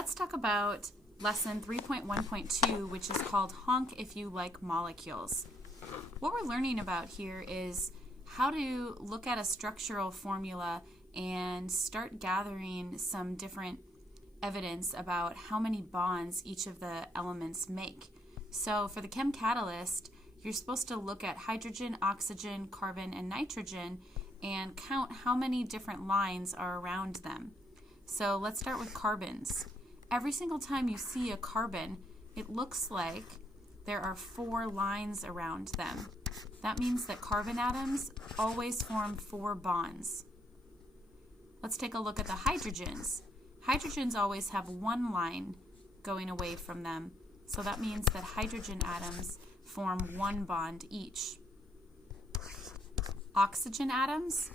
Let's talk about lesson 3.1.2, which is called HONC if you like molecules. What we're learning about here is how to look at a structural formula and start gathering some different evidence about how many bonds each of the elements make. So for the chem catalyst, you're supposed to look at hydrogen, oxygen, carbon, and nitrogen and count how many different lines are around them. So let's start with carbons. Every single time you see a carbon, it looks like there are 4 lines around them. That means that carbon atoms always form 4 bonds. Let's take a look at the hydrogens. Hydrogens always have 1 line going away from them, so that means that hydrogen atoms form 1 bond each. Oxygen atoms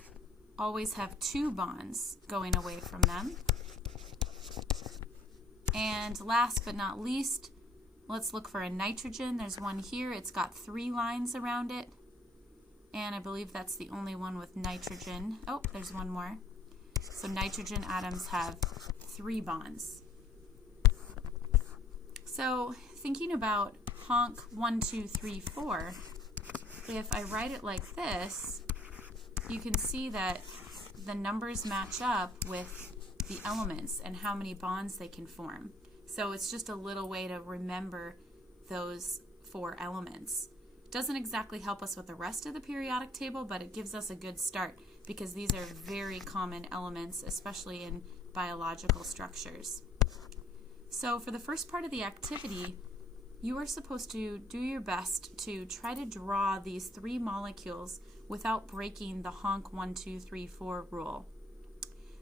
always have 2 bonds going away from them. And last but not least, let's look for a nitrogen. There's one here. It's got 3 lines around it. And I believe that's the only one with nitrogen. Oh, there's one more. So nitrogen atoms have 3 bonds. So thinking about HONC 1, 2, 3, 4, if I write it like this, you can see that the numbers match up with the elements and how many bonds they can form. So it's just a little way to remember those 4 elements. It doesn't exactly help us with the rest of the periodic table, but it gives us a good start because these are very common elements, especially in biological structures. So for the first part of the activity, you are supposed to do your best to try to draw these 3 molecules without breaking the HONC 1, 2, 3, 4 rule.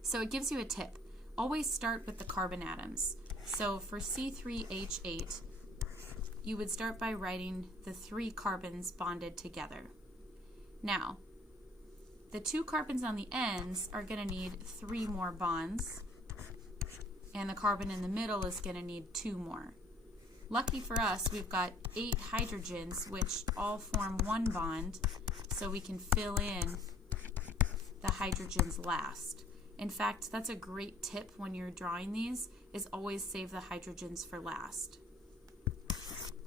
So it gives you a tip. Always start with the carbon atoms. So for C3H8, you would start by writing the 3 carbons bonded together. Now, the 2 carbons on the ends are going to need 3 more bonds, and the carbon in the middle is going to need 2 more. Lucky for us, we've got 8 hydrogens, which all form 1 bond, so we can fill in the hydrogens last. In fact, that's a great tip when you're drawing these, is always save the hydrogens for last.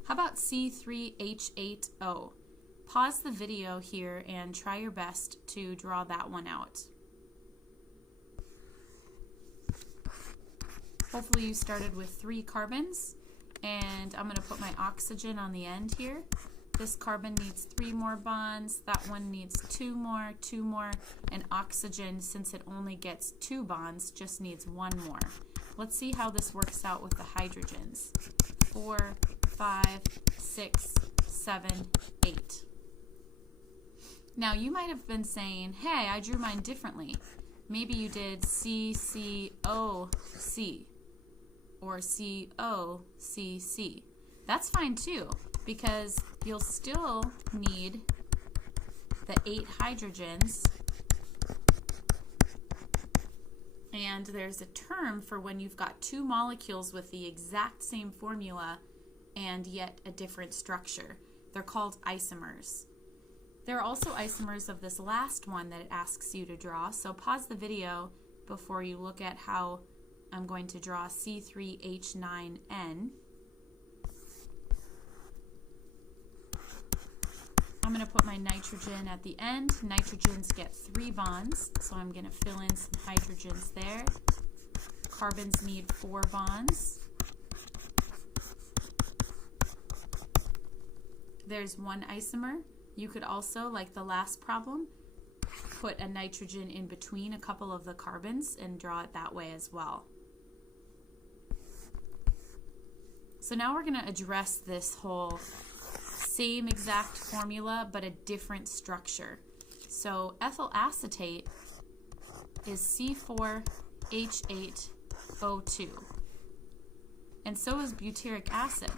How about C3H8O? Pause the video here and try your best to draw that one out. Hopefully you started with 3 carbons, and I'm going to put my oxygen on the end here. This carbon needs 3 more bonds, that one needs 2 more, 2 more, and oxygen, since it only gets 2 bonds, just needs 1 more. Let's see how this works out with the hydrogens. 4, 5, 6, 7, 8. Now you might have been saying, hey, I drew mine differently. Maybe you did CCOC or COCC. That's fine too, because you'll still need the 8 hydrogens, and there's a term for when you've got 2 molecules with the exact same formula and yet a different structure. They're called isomers. There are also isomers of this last one that it asks you to draw, so pause the video before you look at how I'm going to draw C3H9N. I'm going to put my nitrogen at the end. Nitrogens get 3 bonds, so I'm going to fill in some hydrogens there. Carbons need 4 bonds. There's 1 isomer. You could also, like the last problem, put a nitrogen in between a couple of the carbons and draw it that way as well. So now we're going to address this whole same exact formula but a different structure. So ethyl acetate is C4H8O2, and so is butyric acid.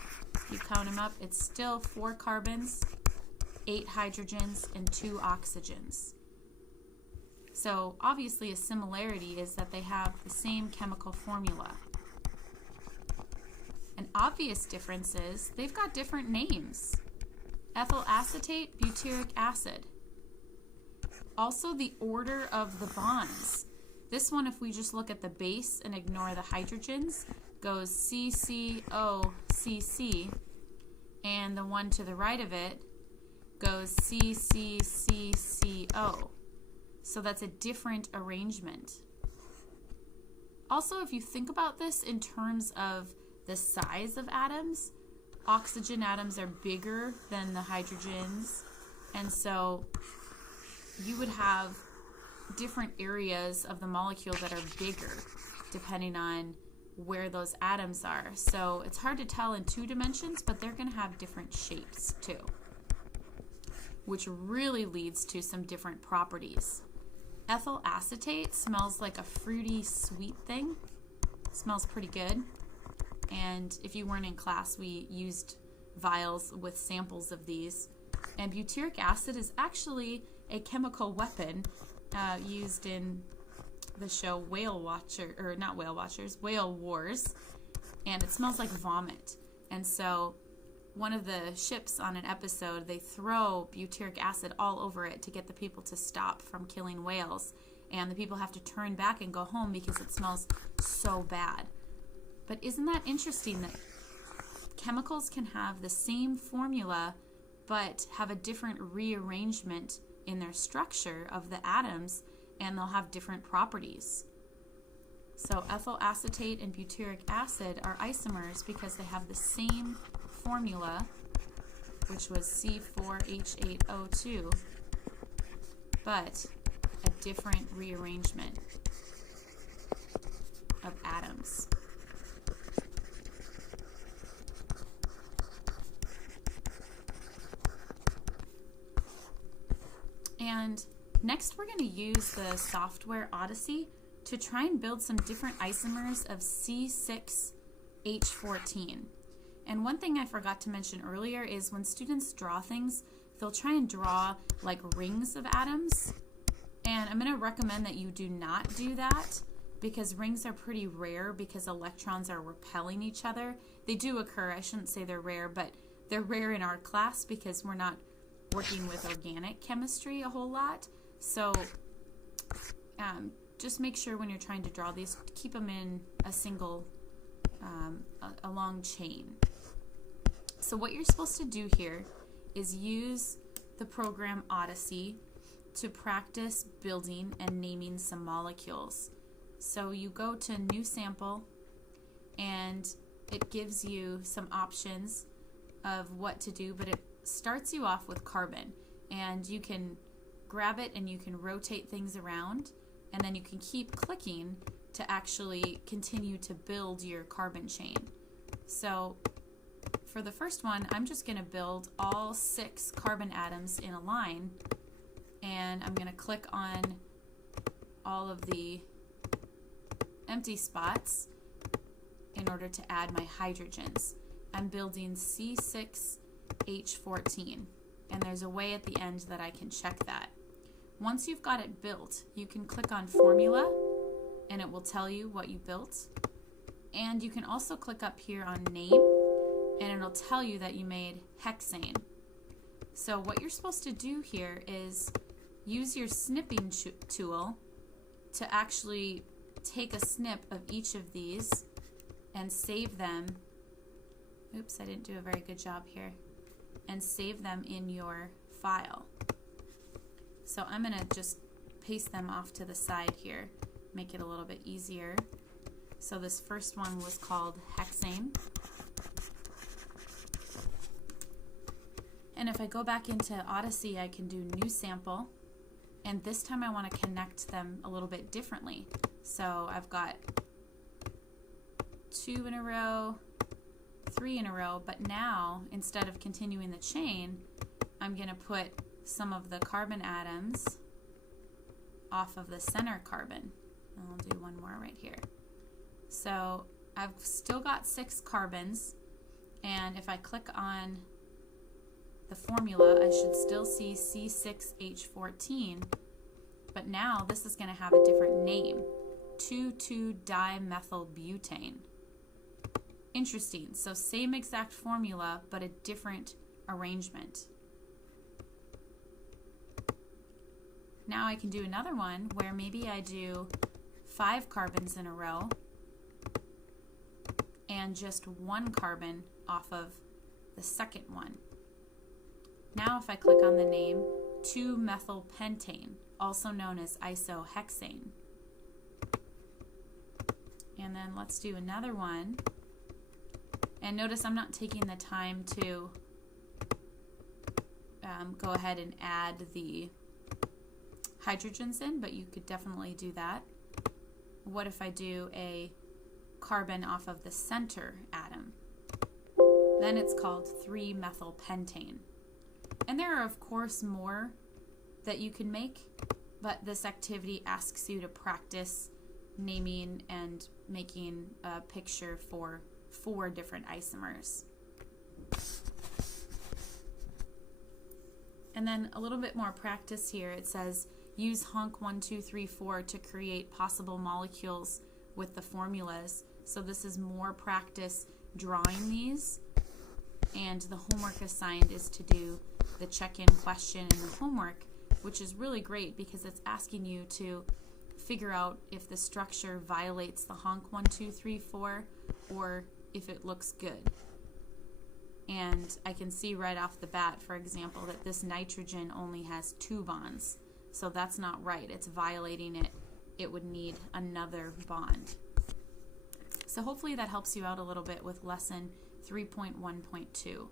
You count them up, it's still 4 carbons, 8 hydrogens, and 2 oxygens. So obviously a similarity is that they have the same chemical formula. An obvious difference is they've got different names. Ethyl acetate, butyric acid. Also the order of the bonds. This one, if we just look at the base and ignore the hydrogens, goes CCOCC, and the one to the right of it goes CCCCO. So that's a different arrangement. Also, if you think about this in terms of the size of atoms, oxygen atoms are bigger than the hydrogens, and so you would have different areas of the molecule that are bigger depending on where those atoms are. So it's hard to tell in 2 dimensions, but they're going to have different shapes too, which really leads to some different properties. Ethyl acetate smells like a fruity, sweet thing. It smells pretty good. And if you weren't in class, we used vials with samples of these. And butyric acid is actually a chemical weapon used in the show Whale Wars. And it smells like vomit. And so one of the ships on an episode, they throw butyric acid all over it to get the people to stop from killing whales. And the people have to turn back and go home because it smells so bad. But isn't that interesting that chemicals can have the same formula but have a different rearrangement in their structure of the atoms, and they'll have different properties. So ethyl acetate and butyric acid are isomers because they have the same formula, which was C4H8O2, but a different rearrangement of atoms. And next we're going to use the software Odyssey to try and build some different isomers of C6H14. And one thing I forgot to mention earlier is when students draw things, they'll try and draw like rings of atoms. And I'm going to recommend that you do not do that because rings are pretty rare because electrons are repelling each other. They do occur, I shouldn't say they're rare, but they're rare in our class because we're not working with organic chemistry a whole lot. So just make sure when you're trying to draw these, keep them in a single, a long chain. So what you're supposed to do here is use the program Odyssey to practice building and naming some molecules. So you go to New Sample, and it gives you some options of what to do, but it starts you off with carbon, and you can grab it and you can rotate things around, and then you can keep clicking to actually continue to build your carbon chain. So for the first one, I'm just going to build all 6 carbon atoms in a line, and I'm going to click on all of the empty spots in order to add my hydrogens. I'm building C6H14, and there's a way at the end that I can check that. Once you've got it built, you can click on Formula, and it will tell you what you built. And you can also click up here on Name, and it'll tell you that you made hexane. So what you're supposed to do here is use your snipping tool to actually take a snip of each of these and save them. Oops, I didn't do a very good job here. And save them in your file. So I'm going to just paste them off to the side here, make it a little bit easier. So this first one was called hexane. And if I go back into Odyssey, I can do New Sample. And this time I want to connect them a little bit differently. So I've got 2 in a row, 3 in a row, but now instead of continuing the chain, I'm going to put some of the carbon atoms off of the center carbon. And I'll do one more right here. So I've still got 6 carbons, and if I click on the formula, I should still see C6H14, but now this is going to have a different name, 2,2-dimethylbutane. Interesting. So same exact formula, but a different arrangement. Now I can do another one where maybe I do 5 carbons in a row, and just one carbon off of the second one. Now if I click on the name 2-methylpentane, also known as isohexane. And then let's do another one. And notice I'm not taking the time to go ahead and add the hydrogens in, but you could definitely do that. What if I do a carbon off of the center atom? Then it's called 3-methylpentane. And there are, of course, more that you can make, but this activity asks you to practice naming and making a picture for 4 different isomers. And then a little bit more practice here. It says use HONC 1, 2, 3, 4 to create possible molecules with the formulas. So this is more practice drawing these, and the homework assigned is to do the check-in question in the homework, which is really great because it's asking you to figure out if the structure violates the HONC 1, 2, 3, 4 or if it looks good. And I can see right off the bat, for example, that this nitrogen only has 2 bonds. So that's not right. It's violating it. It would need another bond. So hopefully that helps you out a little bit with lesson 3.1.2.